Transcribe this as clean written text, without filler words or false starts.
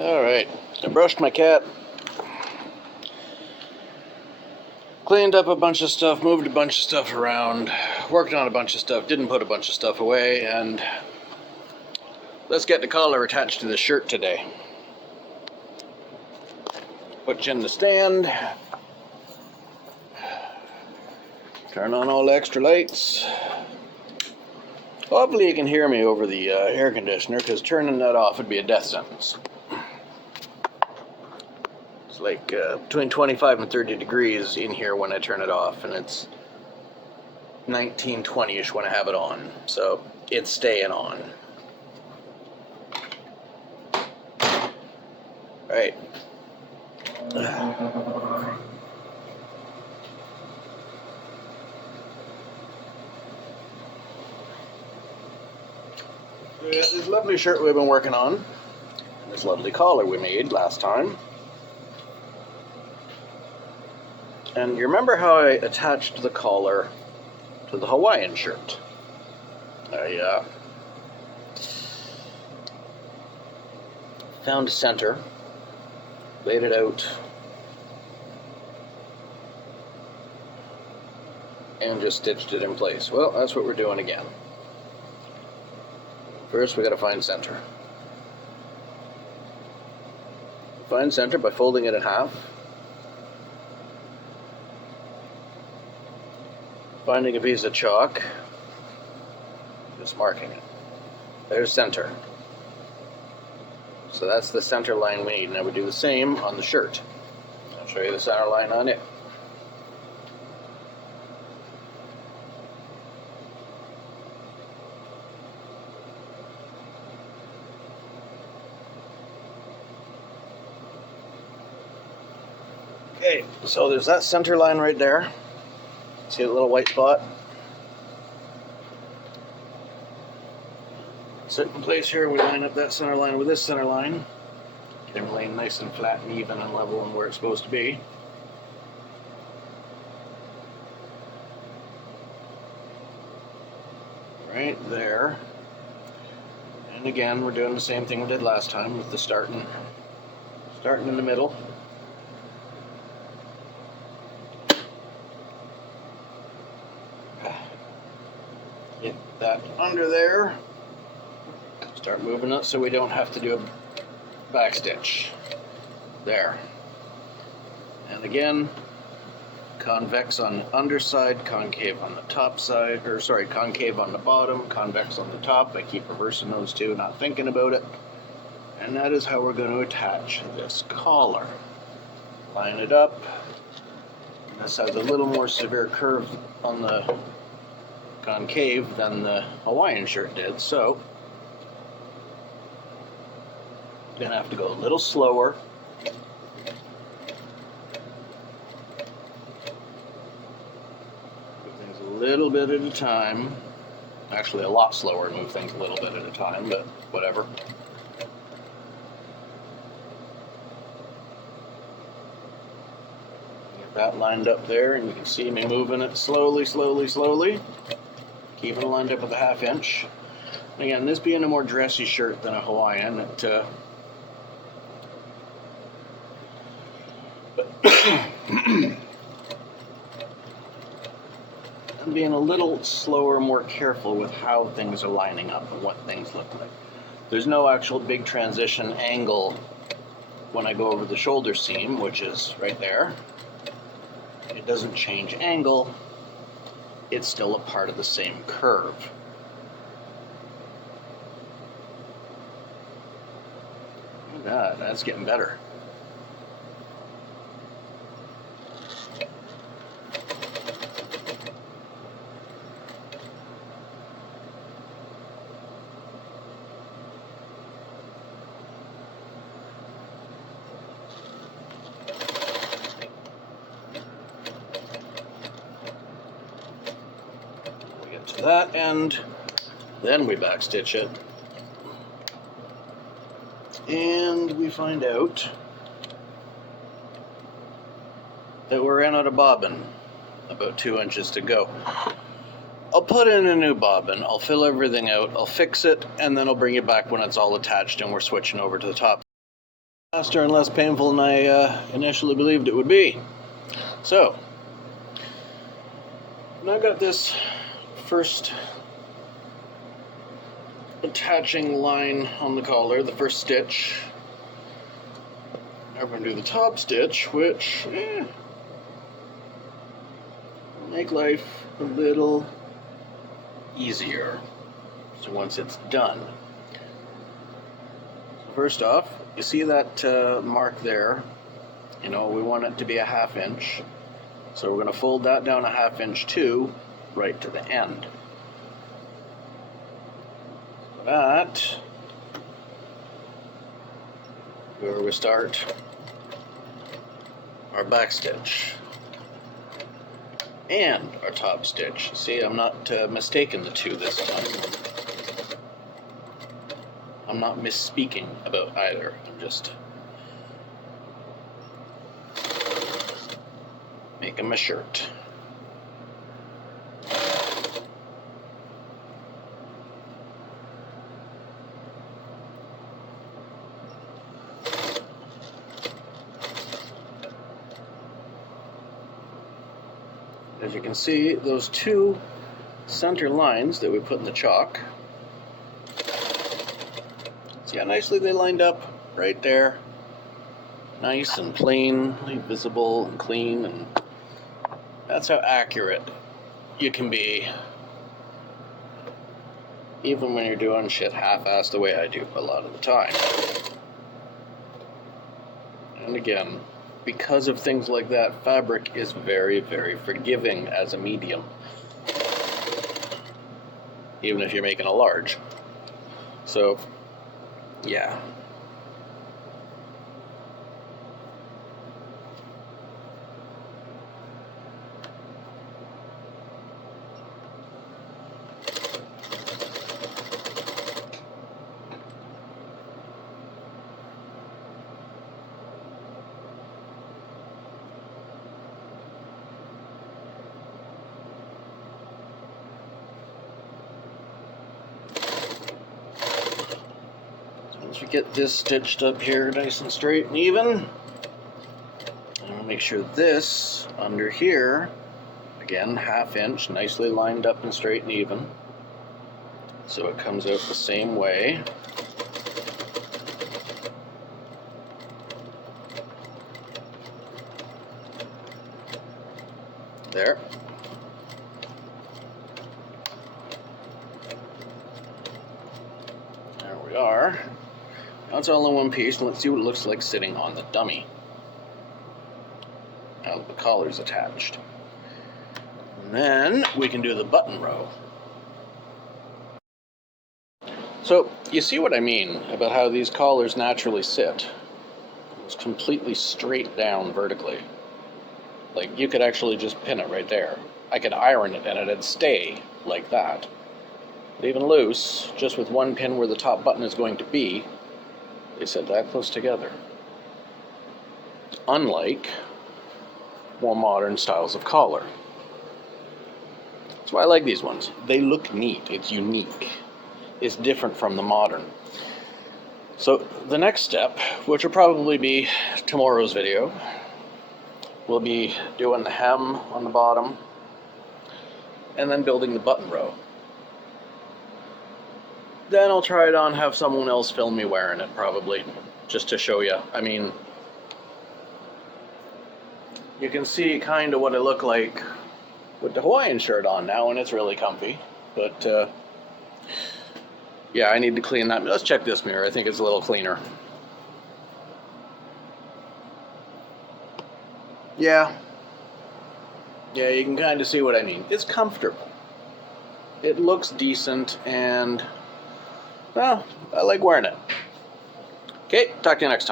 Alright, I brushed my cat, cleaned up a bunch of stuff, moved a bunch of stuff around, worked on a bunch of stuff, didn't put a bunch of stuff away, and let's get the collar attached to the shirt today. Put you in the stand, turn on all the extra lights. Hopefully you can hear me over the air conditioner, because turning that off would be a death sentence. It's like between 25 and 30 degrees in here when I turn it off, and it's 19, 20-ish when I have it on, so it's staying on. Right. We got this lovely shirt we've been working on, and this lovely collar we made last time. And you remember how I attached the collar to the Hawaiian shirt? I found a center, laid it out, and just stitched it in place. Well, that's what we're doing again. First, we got to find center. Find center by folding it in half. Finding a piece of chalk, just marking it. There's center. So that's the center line we need. Now we do the same on the shirt. I'll show you the center line on it. Okay, so there's that center line right there. See the little white spot? Sit in place here, we line up that center line with this center line. Get them laying nice and flat and even and level and where it's supposed to be. Right there. And again, we're doing the same thing we did last time with the starting in the middle. Get that under there. Start moving it so we don't have to do a back stitch. There. And again, convex on the underside, concave on the top side, or sorry, concave on the bottom, convex on the top. I keep reversing those two, not thinking about it. And that is how we're going to attach this collar. Line it up. This has a little more severe curve on the concave than the Hawaiian shirt did, so I'm gonna have to go a little slower. Move things a little bit at a time. Actually, a lot slower, move things a little bit at a time, but whatever. Get that lined up there, and you can see me moving it slowly, slowly, slowly. Keeping it lined up with a 1/2 inch. Again, this being a more dressy shirt than a Hawaiian, I'm being a little slower, more careful with how things are lining up and what things look like. There's no actual big transition angle when I go over the shoulder seam, which is right there. It doesn't change angle. It's still a part of the same curve. Look at that, that's getting better. To that end, then we backstitch it, and we find out that we're in out of bobbin, about 2 inches to go. I'll put in a new bobbin, I'll fill everything out, I'll fix it, and then I'll bring it back when it's all attached and we're switching over to the top. Faster and less painful than I initially believed it would be. So, now I've got this first attaching line on the collar, the first stitch. Now we're going to do the top stitch, which will make life a little easier. So once it's done. First off, you see that mark there? You know, we want it to be a 1/2 inch. So we're going to fold that down a 1/2 inch too, right to the end. That, where we start our back stitch and our top stitch. See, I'm not mistaking the two this time. I'm not misspeaking about either. I'm just making my shirt. As you can see, those two center lines that we put in the chalk, see how nicely they lined up right there? Nice and plainly visible and clean, and that's how accurate you can be, even when you're doing shit half-assed the way I do a lot of the time. And again, because of things like that, fabric is very, very forgiving as a medium, even if you're making a large. So, yeah. Once we get this stitched up here nice and straight and even, and make sure this under here, again 1/2 inch, nicely lined up and straight and even, so it comes out the same way. There. There we are. Now it's all in one piece. Let's see what it looks like sitting on the dummy. Now that the collar's attached. And then we can do the button row. So you see what I mean about how these collars naturally sit. It's completely straight down vertically. Like, you could actually just pin it right there. I could iron it and it'd stay like that. But even loose, just with one pin where the top button is going to be, they sit that close together. Unlike more modern styles of collar. That's why I like these ones. They look neat. It's unique. It's different from the modern. So the next step, which will probably be tomorrow's video, we'll be doing the hem on the bottom and then building the button row. Then I'll try it on, have someone else film me wearing it, probably, just to show you. I mean, you can see kind of what I look like with the Hawaiian shirt on now, and it's really comfy. But, yeah, I need to clean that. Let's check this mirror. I think it's a little cleaner. Yeah, you can kind of see what I mean. It's comfortable. It looks decent, and, well, I like wearing it. Okay, talk to you next time.